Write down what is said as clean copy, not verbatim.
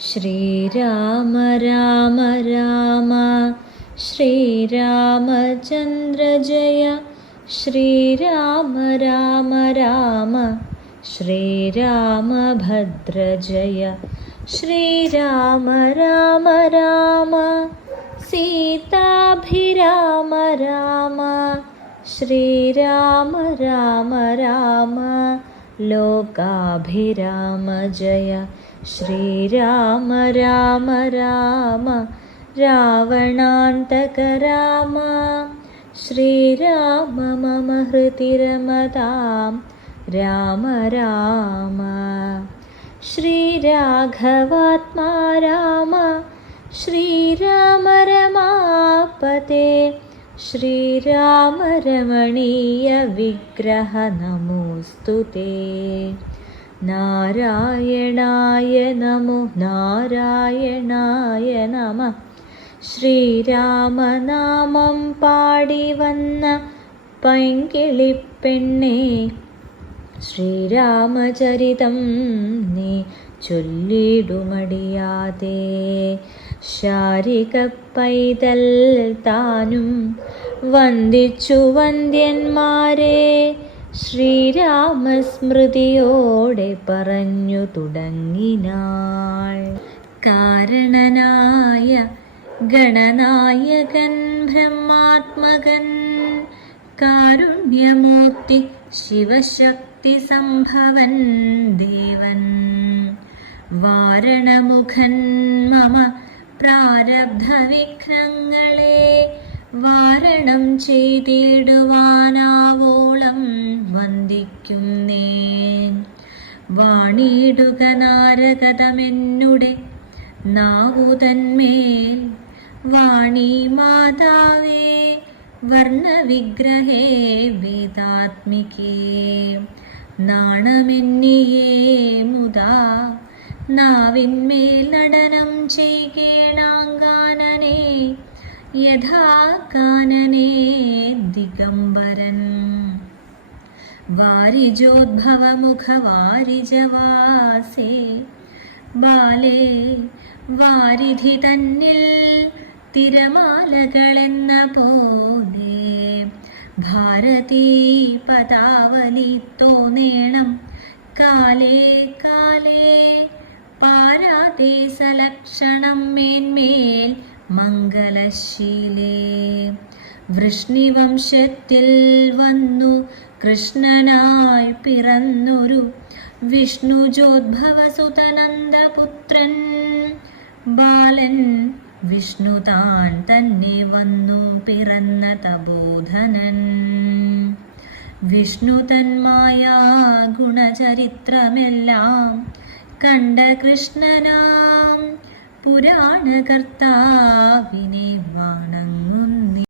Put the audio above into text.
ശ്രീരാമ രാമ രാമ ശ്രീരാമചന്ദ്ര ജയ. ശ്രീരാമ രാമ രാമ ശ്രീരാമഭദ്ര ജയ. ശ്രീരാമ രാമ രാമ സീതാഭിരാമ രാമ. ശ്രീരാമ രാമ രാമ ലോകാഭിരാമ ജയ. ശ്രീരാമ രാമ രാമ രാവണാന്തക രാമ. ശ്രീരാമ മമ ഹൃദി രമതാം രാമ രാമ. ശ്രീരാഘവാത്മാ രാമ. ശ്രീരാമ രമാപതേ. ശ്രീരാമ രമണീയ വിഗ്രഹ നമോസ്തുതേ. നാരായണായ നമോ നാരായണായ നമഃ. ശ്രീരാമനാമം പാടി വന്ന പൈങ്കിളിപ്പെണ്ണേ, ശ്രീരാമചരിതം നീ ചൊല്ലിടുമടിയാതെ. ശാരിക പൈതൽ താനും വന്ദിച്ചു വന്ദ്യന്മാരെ. ശ്രീരാമസ്മൃതിയോടെ പറഞ്ഞു തുടങ്ങിനാൾ. കാരണനായ ഗണനായകൻ ബ്രഹ്മാത്മകൻ, കാരുണ്യമൂർത്തി ശിവശക്തി സംഭവൻ ദേവൻ. വാരണമുഖൻ മമ പ്രാരബ്ധ വിഘ്നങ്ങളെ വാരണം ചെയ്തിടുവാനാവോളം വന്ദിക്കുന്നേ. വാണിടുക നാരകതമെന്നുടെ നാവുതന്മേൽ. വാണി മാതാവേ വർണ്ണവിഗ്രഹേ വേദാത്മികേ. നാണമെന്നിയേ മുദാ നാവിന്മേൽ നടനം ചെയ്യേണാങ്കാനനെ. യഥാ കാനനേ ദിഗംബരൻ. വാരിജോദ്ഭവമുഖ വാരിജവാസേ. ബാലേ വാരിധി തന്നിൽ തിരമാലകളെന്ന പോലെ. ഭാരതീ പദാവലി തോന്നേണം കാലേ കാലേ. പാരാതേ സലക്ഷണം മേന്മേൽ മംഗലശീലേ. വൃഷ്ണിവംശത്തിൽ വന്നു കൃഷ്ണനായി പിറന്നൊരു വിഷ്ണുജോദ്ഭവസുതനന്ദപുത്രൻ. ബാലൻ വിഷ്ണു താൻ തന്നെ വന്നു പിറന്ന തപോധനൻ. വിഷ്ണു തന്മായാ ഗുണചരിത്രമെല്ലാം കണ്ട കൃഷ്ണനാം പുരാണകർത്താവിനെ